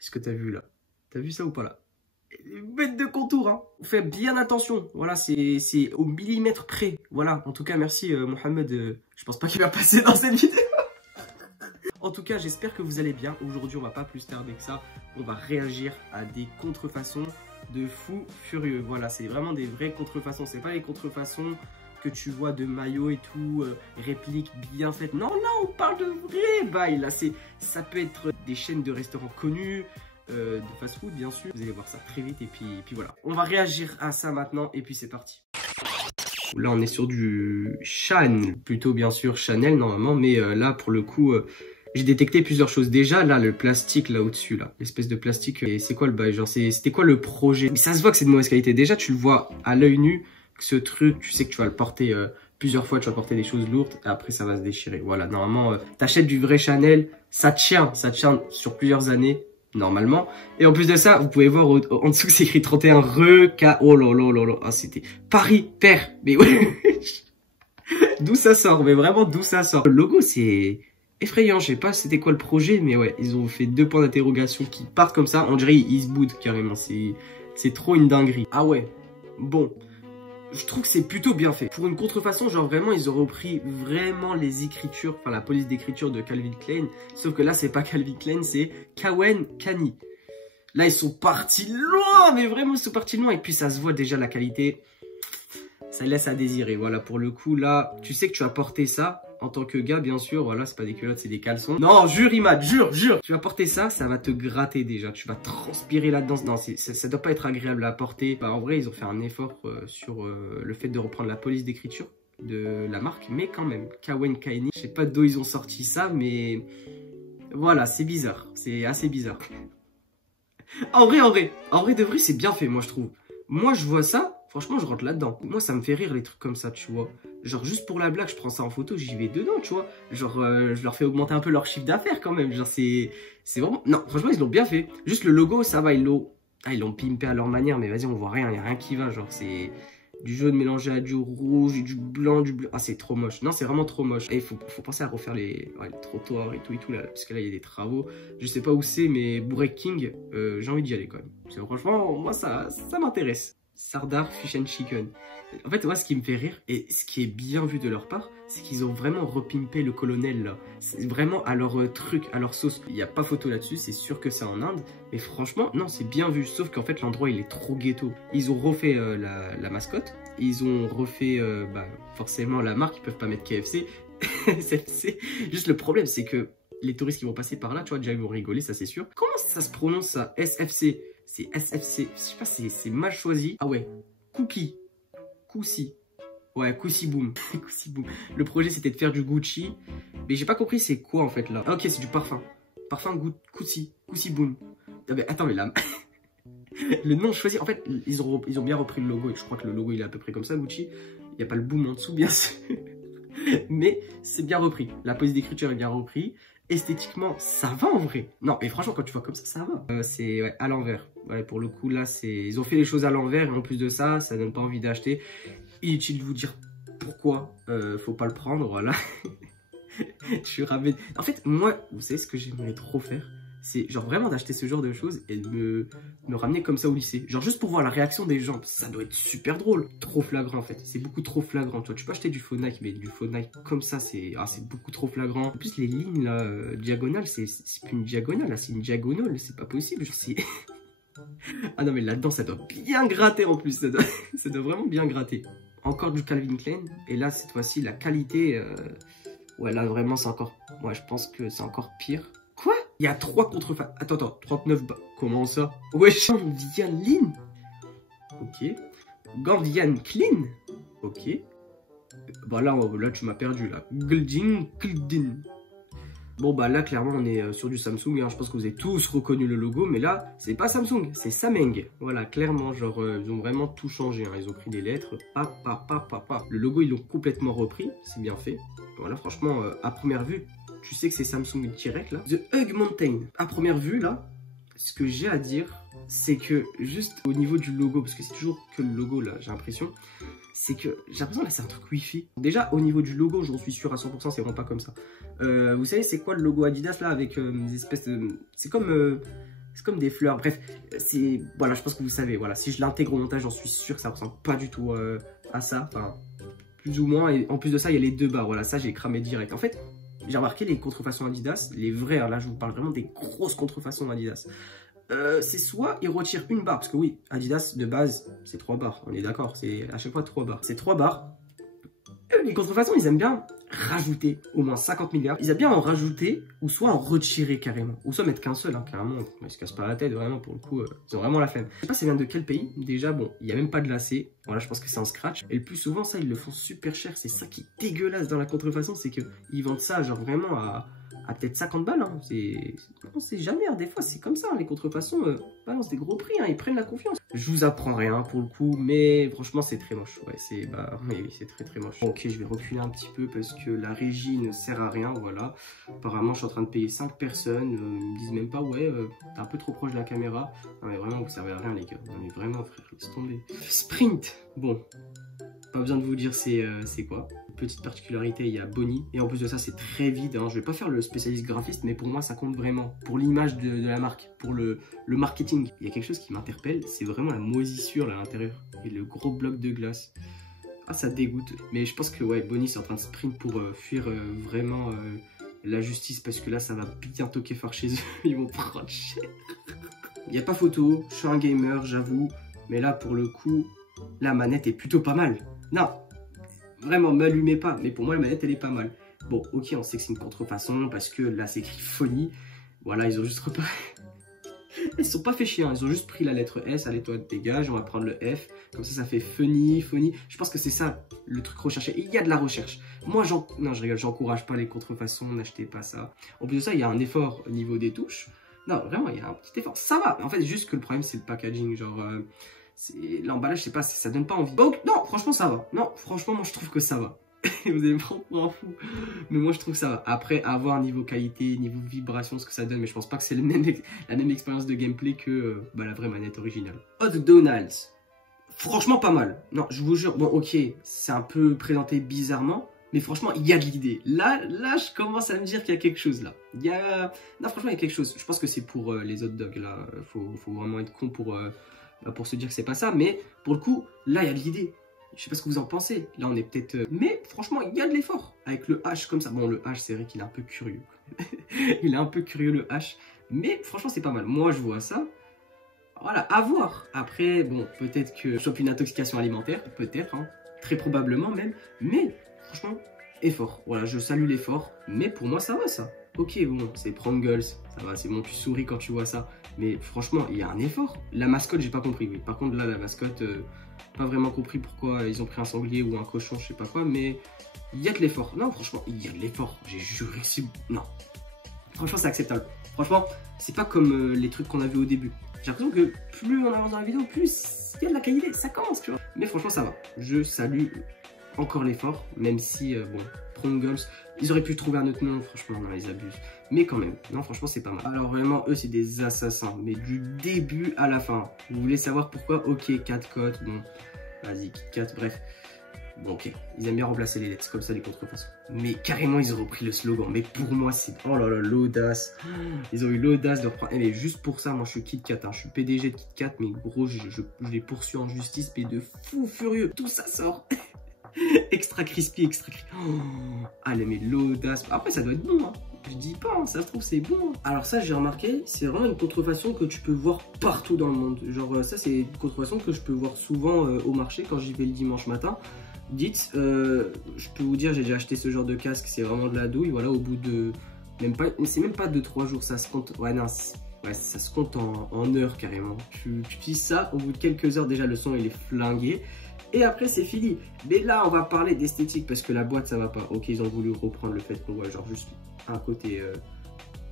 Est-ce que t'as vu là? T'as vu ça ou pas là? Bête de contour, hein. Faites bien attention. Voilà, c'est au millimètre près. Voilà, en tout cas, merci Mohamed. Je pense pas qu'il va passer dans cette vidéo. En tout cas, j'espère que vous allez bien. Aujourd'hui, on va pas plus tarder que ça. On va réagir à des contrefaçons de fous furieux. Voilà, c'est vraiment des vraies contrefaçons. C'est pas les contrefaçons que tu vois de maillots et tout, répliques bien faites. Non, non, on parle de vrais bails. Là, ça peut être des chaînes de restaurants connues, de fast-food, bien sûr. Vous allez voir ça très vite et puis voilà. On va réagir à ça maintenant et puis c'est parti. Là, on est sur du Chanel, plutôt bien sûr Chanel normalement, mais là, pour le coup... j'ai détecté plusieurs choses. Déjà, là, le plastique, là, au-dessus, là. L'espèce de plastique. Et c'est quoi le bail? Genre, c'était quoi le projet? Mais ça se voit que c'est de mauvaise qualité. Déjà, tu le vois à l'œil nu, que ce truc, tu sais que tu vas le porter plusieurs fois, tu vas porter des choses lourdes, et après, ça va se déchirer. Voilà, normalement, t'achètes du vrai Chanel, ça tient sur plusieurs années, normalement. Et en plus de ça, vous pouvez voir en dessous, c'est écrit 31 RK. Oh là là là là. Ah, c'était Paris Père. Mais ouais. D'où ça sort? Mais vraiment, d'où ça sort? Le logo, c'est... effrayant, je sais pas c'était quoi le projet, mais ouais, ils ont fait 2 points d'interrogation qui partent comme ça. On dirait ils se boudent carrément, c'est trop une dinguerie. Ah ouais, bon, je trouve que c'est plutôt bien fait. Pour une contrefaçon, genre vraiment, ils ont repris vraiment les écritures, enfin la police d'écriture de Calvin Klein. Sauf que là, c'est pas Calvin Klein, c'est Kawen Kani. Là, ils sont partis loin, mais vraiment, ils sont partis loin. Et puis, ça se voit déjà la qualité. Ça laisse à désirer. Voilà, pour le coup, là, tu sais que tu as porté ça. En tant que gars, bien sûr, voilà, c'est pas des culottes, c'est des caleçons. Non, jure, Imad, jure, jure. Tu vas porter ça, ça va te gratter déjà. Tu vas transpirer là-dedans. Non, ça doit pas être agréable à porter. Bah, en vrai, ils ont fait un effort sur le fait de reprendre la police d'écriture de la marque. Mais quand même, Kawen Kaini, je sais pas d'où ils ont sorti ça, mais voilà, c'est bizarre. C'est assez bizarre. En vrai de vrai, c'est bien fait, moi, je trouve. Moi, je vois ça. Franchement, je rentre là-dedans. Moi, ça me fait rire les trucs comme ça, tu vois. Genre, juste pour la blague, je prends ça en photo, j'y vais dedans, tu vois. Genre, je leur fais augmenter un peu leur chiffre d'affaires quand même. Genre, c'est vraiment... Non, franchement, ils l'ont bien fait. Juste le logo, ça va, ils l'ont pimpé à leur manière. Mais vas-y, on voit rien, il n'y a rien qui va. Genre, c'est du jaune mélangé à du rouge, du blanc, du bleu. Ah, c'est trop moche. Non, c'est vraiment trop moche. Et il faut penser à refaire les trottoirs et tout, là. Parce que là, il y a des travaux. Je sais pas où c'est, mais Burger King, j'ai envie d'y aller quand même. Parce que franchement, moi, ça m'intéresse. Sardar Fish and Chicken. En fait, moi, ce qui me fait rire, et ce qui est bien vu de leur part, c'est qu'ils ont vraiment repimpé le colonel, là. C'est vraiment à leur truc, à leur sauce. Il n'y a pas photo là-dessus, c'est sûr que c'est en Inde. Mais franchement, non, c'est bien vu. Sauf qu'en fait, l'endroit, il est trop ghetto. Ils ont refait la mascotte. Ils ont refait, forcément, la marque. Ils peuvent pas mettre KFC. SFC. Juste le problème, c'est que les touristes qui vont passer par là, tu vois, déjà, ils vont rigoler, ça, c'est sûr. Comment ça se prononce, ça? SFC. C'est SFC, je sais pas, c'est mal choisi. Ah ouais, Cookie, Koussi. Ouais, Koussi Boom. Koussi Boom. Le projet, c'était de faire du Gucci. Mais j'ai pas compris c'est quoi, en fait, là. Ah, ok, c'est du parfum. Parfum Koussi. Koussi Boom. Ah, mais attends, mais là... le nom choisi... En fait, ils ont bien repris le logo. Et je crois que le logo, il est à peu près comme ça, Gucci. Il n'y a pas le boom en dessous, bien sûr. Mais c'est bien repris. La police d'écriture est bien repris. Esthétiquement, ça va en vrai. Non, et franchement, quand tu vois comme ça va. C'est ouais, à l'envers. Ouais, pour le coup, là, ils ont fait les choses à l'envers. Et en plus de ça, ça donne pas envie d'acheter. Inutile de vous dire pourquoi. Faut pas le prendre, voilà. Tu ramènes... En fait, moi, vous savez ce que j'aimerais trop faire? C'est genre vraiment d'acheter ce genre de choses et de me ramener comme ça au lycée. Genre juste pour voir la réaction des gens. Ça doit être super drôle. Trop flagrant en fait. C'est beaucoup trop flagrant. Tu vois, tu peux acheter du faux Nike, mais du faux Nike comme ça, c'est beaucoup trop flagrant. En plus, les lignes là, diagonales, c'est plus une diagonale. Là, c'est une diagonale. C'est pas possible. Genre, c'est... Ah non, mais là-dedans, ça doit bien gratter en plus. Ça doit vraiment bien gratter. Encore du Calvin Klein. Et là, cette fois-ci, la qualité... Ouais, là, vraiment, c'est encore... Ouais, je pense que c'est encore pire. Quoi? Il y a 3 contrefaçons. Attends, 39 bas. Comment ça? Wesh. Ganvian Lean. Ok. Ganvian Clean. Ok. Bah là tu m'as perdu là. Gilding Kildin. Bon bah là clairement on est sur du Samsung. Hein. Je pense que vous avez tous reconnu le logo. Mais là c'est pas Samsung, c'est Sameng. Voilà, clairement genre ils ont vraiment tout changé. Hein. Ils ont pris des lettres. Le logo ils l'ont complètement repris. C'est bien fait. Voilà franchement à première vue. Tu sais que c'est Samsung direct là. The Hug Mountain. À première vue là, ce que j'ai à dire, c'est que juste au niveau du logo, parce que c'est toujours que le logo là, j'ai l'impression, c'est que j'ai l'impression là c'est un truc Wi-Fi. Déjà au niveau du logo, j'en suis sûr à 100%, c'est vraiment pas comme ça. Vous savez c'est quoi le logo Adidas là avec des espèces de... C'est comme C'est comme des fleurs. Bref, c'est... Voilà, je pense que vous savez. Voilà, si je l'intègre au montage, j'en suis sûr que ça ressemble pas du tout à ça. Enfin, plus ou moins. Et en plus de ça, il y a les deux barres. Voilà, ça, j'ai cramé direct. En fait, j'ai remarqué les contrefaçons Adidas, les vrais. Là, je vous parle vraiment des grosses contrefaçons Adidas. C'est soit ils retirent une barre. Parce que oui, Adidas, de base, c'est 3 barres. On est d'accord. C'est à chaque fois 3 barres. C'est 3 barres. Les contrefaçons, ils aiment bien rajouter au moins 50 milliards. Ils aiment bien en rajouter ou soit en retirer carrément. Ou soit mettre qu'un seul, hein, carrément. Ils se cassent pas la tête, vraiment, pour le coup. Ils ont vraiment la flemme. Je sais pas ça vient de quel pays. Déjà, bon, il n'y a même pas de lacet. Voilà, je pense que c'est en scratch. Et le plus souvent, ça, ils le font super cher. C'est ça qui est dégueulasse dans la contrefaçon. C'est qu'ils vendent ça, genre vraiment à peut-être 50 balles. Hein. On sait jamais. Hein. Des fois, c'est comme ça. Hein. Les contrefaçons balancent des gros prix. Hein. Ils prennent la confiance. Je vous apprends rien pour le coup. Mais franchement, c'est très moche. Ouais, oui, c'est très très moche. Bon, ok, je vais reculer un petit peu parce que la régie ne sert à rien. Voilà. Apparemment, je suis en train de payer 5 personnes. Ils me disent même pas, ouais, t'es un peu trop proche de la caméra. Non, mais vraiment, vous servez à rien, les gars. Non, mais vraiment, frère, laisse tomber. Sprint. Bon. Pas besoin de vous dire c'est quoi. Petite particularité, il y a Bonnie. Et en plus de ça, c'est très vide. Hein. Je vais pas faire le spécialiste graphiste, mais pour moi, ça compte vraiment. Pour l'image de la marque, pour le marketing. Il y a quelque chose qui m'interpelle, c'est vraiment la moisissure là, à l'intérieur. Et le gros bloc de glace. Ah, ça dégoûte. Mais je pense que ouais, Bonnie, c'est en train de sprint pour fuir vraiment la justice. Parce que là, ça va bientôt kéfar chez eux. Ils vont prendre cher. Il n'y a pas photo. Je suis un gamer, j'avoue. Mais là, pour le coup, la manette est plutôt pas mal. Non, vraiment, m'allumez pas. Mais pour moi, la manette, elle est pas mal. Bon, ok, on sait que c'est une contrefaçon parce que là, c'est écrit Phony. Voilà, ils ont juste reparé. Ils se sont pas fait chier, hein. Ils ont juste pris la lettre S. Allez, toi, dégage, on va prendre le F. Comme ça fait Phony. Je pense que c'est ça, le truc recherché. Il y a de la recherche. Moi, non, je rigole, j'encourage pas les contrefaçons. N'achetez pas ça. En plus de ça, il y a un effort au niveau des touches. Non, vraiment, il y a un petit effort. Ça va. En fait, juste que le problème, c'est le packaging. Genre... l'emballage, je sais pas, ça donne pas envie. Donc, non, franchement, ça va. Non, franchement, moi, je trouve que ça va. Vous allez me prendre pour un fou. Mais moi, je trouve que ça va. Après, à voir niveau qualité, niveau vibration, ce que ça donne. Mais je pense pas que c'est la même expérience de gameplay que la vraie manette originale. Hot Donald's. Franchement, pas mal. Non, je vous jure. Bon, ok, c'est un peu présenté bizarrement. Mais franchement, il y a de l'idée. Là, je commence à me dire qu'il y a quelque chose là. Non, franchement, il y a quelque chose. Je pense que c'est pour les hot dogs là. Faut vraiment être con pour se dire que c'est pas ça, mais pour le coup, là, il y a de l'idée. Je sais pas ce que vous en pensez. Là, on est peut-être... Mais franchement, il y a de l'effort. Avec le H comme ça. Bon, le H, c'est vrai qu'il est un peu curieux. Il est un peu curieux, le H. Mais franchement, c'est pas mal. Moi, je vois ça. Voilà, à voir. Après, bon, peut-être que je chope une intoxication alimentaire. Peut-être, hein. Très probablement même. Mais franchement, effort. Voilà, je salue l'effort. Mais pour moi, ça va, ça. Ok, bon, c'est Pringles, ça va, c'est bon, tu souris quand tu vois ça. Mais franchement, il y a un effort. La mascotte, j'ai pas compris, oui. Par contre, là, la mascotte, pas vraiment compris pourquoi ils ont pris un sanglier ou un cochon, je sais pas quoi. Mais il y a de l'effort. Non, franchement, il y a de l'effort. J'ai juré, c'est... Non. Franchement, c'est acceptable. Franchement, c'est pas comme les trucs qu'on a vu au début. J'ai l'impression que plus on avance dans la vidéo, plus il y a de la qualité. Ça commence, tu vois. Mais franchement, ça va. Je salue encore l'effort, même si, bon... Pringles, ils auraient pu trouver un autre nom, franchement, non, ils abusent. Mais quand même, non, franchement, c'est pas mal. Alors vraiment, eux, c'est des assassins, mais du début à la fin. Vous voulez savoir pourquoi? Ok, 4 cotes, bon, vas-y, Kit Kat, bref. Bon, ok, ils aiment bien remplacer les lettres, c'est comme ça les contrefaçons. Mais carrément, ils ont repris le slogan. Mais pour moi, c'est... Oh là là, l'audace. Ils ont eu l'audace de reprendre... Eh, mais juste pour ça, moi, je suis Kit Kat, hein. Je suis PDG de Kit Kat, mais gros, je les poursuis en justice, mais de fou furieux. Tout ça sort. Extra crispy, extra crispy. Oh, allez, mais l'audace. Après, ça doit être bon, hein. Je dis pas, hein, ça se trouve, c'est bon. Alors ça, j'ai remarqué, c'est vraiment une contrefaçon que tu peux voir partout dans le monde. Genre, ça, c'est une contrefaçon que je peux voir souvent au marché quand j'y vais le dimanche matin. Dites, je peux vous dire, j'ai déjà acheté ce genre de casque, c'est vraiment de la douille. Voilà, au bout de... C'est même pas de 3 jours, ça se compte... Ouais, non, ouais, ça se compte en heures, carrément. Tu utilises ça, au bout de quelques heures, déjà, le son, il est flingué. Et après, c'est fini. Mais là, on va parler d'esthétique parce que la boîte, ça va pas. Ok, ils ont voulu reprendre le fait qu'on voit genre juste un côté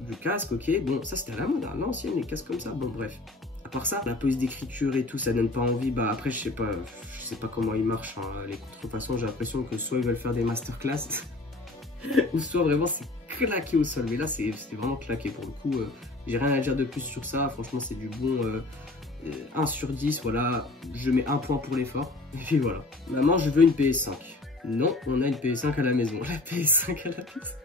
du casque. Ok, bon, ça, c'était à la mode, à l'ancienne, les casques comme ça. Bon, bref. À part ça, la police d'écriture et tout, ça donne pas envie. Bah, après, je sais pas comment ils marchent, hein, les contrefaçons. J'ai l'impression que soit ils veulent faire des masterclass, ou soit vraiment, c'est claqué au sol. Mais là, c'est vraiment claqué pour le coup. J'ai rien à dire de plus sur ça. Franchement, c'est du bon... 1 sur 10, voilà, je mets 1 point pour l'effort. Et puis voilà. Maman, je veux une PS5. Non, on a une PS5 à la maison. La PS5 à la maison.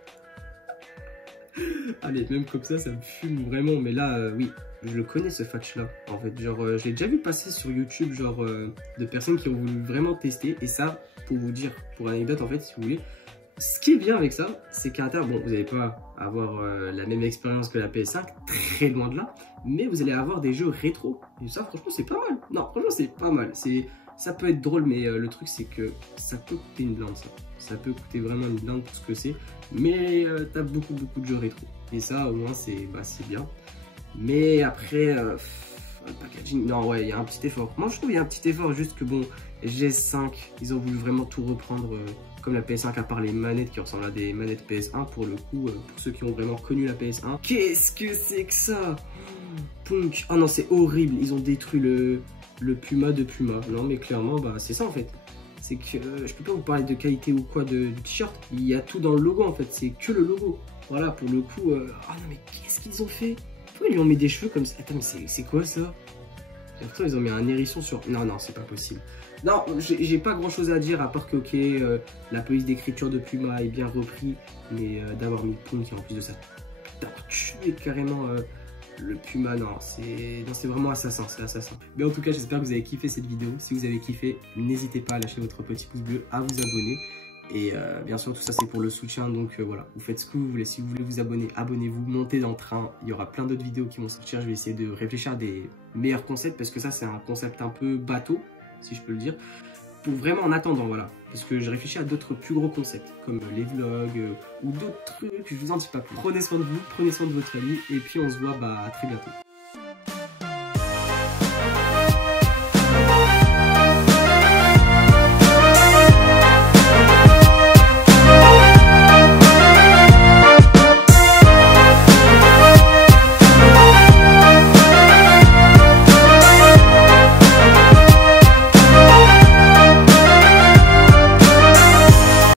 Allez, même comme ça me fume vraiment. Mais là, oui, je le connais ce Fatch là. En fait, genre, je l'ai déjà vu passer sur YouTube, genre, de personnes qui ont voulu vraiment tester. Et ça, pour vous dire, pour anecdote, en fait, si vous voulez, ce qui est bien avec ça, c'est qu'à l'intérieur, bon, vous n'allez pas avoir la même expérience que la PS5, très loin de là. Mais vous allez avoir des jeux rétro. Et ça, franchement, c'est pas mal. Non, franchement, c'est pas mal. Ça peut être drôle, mais le truc, c'est que ça peut coûter une blinde, ça. Ça peut coûter vraiment une blinde pour ce que c'est. Mais t'as beaucoup de jeux rétro. Et ça, au moins, c'est bien. Mais après, le packaging, non, ouais, il y a un petit effort. Moi, je trouve qu'il y a un petit effort, juste que bon, GS5, ils ont voulu vraiment tout reprendre comme la PS5, à part les manettes qui ressemblent à des manettes PS1. Pour le coup, pour ceux qui ont vraiment connu la PS1. Qu'est-ce que c'est que ça? Punk. Oh non, c'est horrible. Ils ont détruit le Puma de Puma. Non, mais clairement, bah, c'est ça en fait. C'est que je peux pas vous parler de qualité ou quoi du t-shirt. Il y a tout dans le logo en fait. C'est que le logo. Voilà, pour le coup. Ah non, mais qu'est-ce qu'ils ont fait? Pourquoi ils lui ont mis des cheveux comme ça? Attends, mais c'est quoi ça? Pourtant, ils ont mis un hérisson sur. Non, non, c'est pas possible. Non, j'ai pas grand chose à dire à part que, ok, la police d'écriture de Puma est bien repris. Mais d'avoir mis Punk et en plus de ça, d'avoir tué carrément. Le Puma, non, c'est vraiment assassin, c'est assassin. Mais en tout cas, j'espère que vous avez kiffé cette vidéo. Si vous avez kiffé, n'hésitez pas à lâcher votre petit pouce bleu, à vous abonner. Et bien sûr, tout ça, c'est pour le soutien. Donc voilà, vous faites ce que vous voulez. Si vous voulez vous abonner, abonnez-vous, montez dans le train. Il y aura plein d'autres vidéos qui vont sortir. Je vais essayer de réfléchir à des meilleurs concepts parce que ça, c'est un concept un peu bateau, si je peux le dire. Pour vraiment en attendant, voilà. Parce que je réfléchis à d'autres plus gros concepts, comme les vlogs ou d'autres trucs, je vous en dis pas plus. Prenez soin de vous, prenez soin de votre famille, et puis on se voit à très bientôt.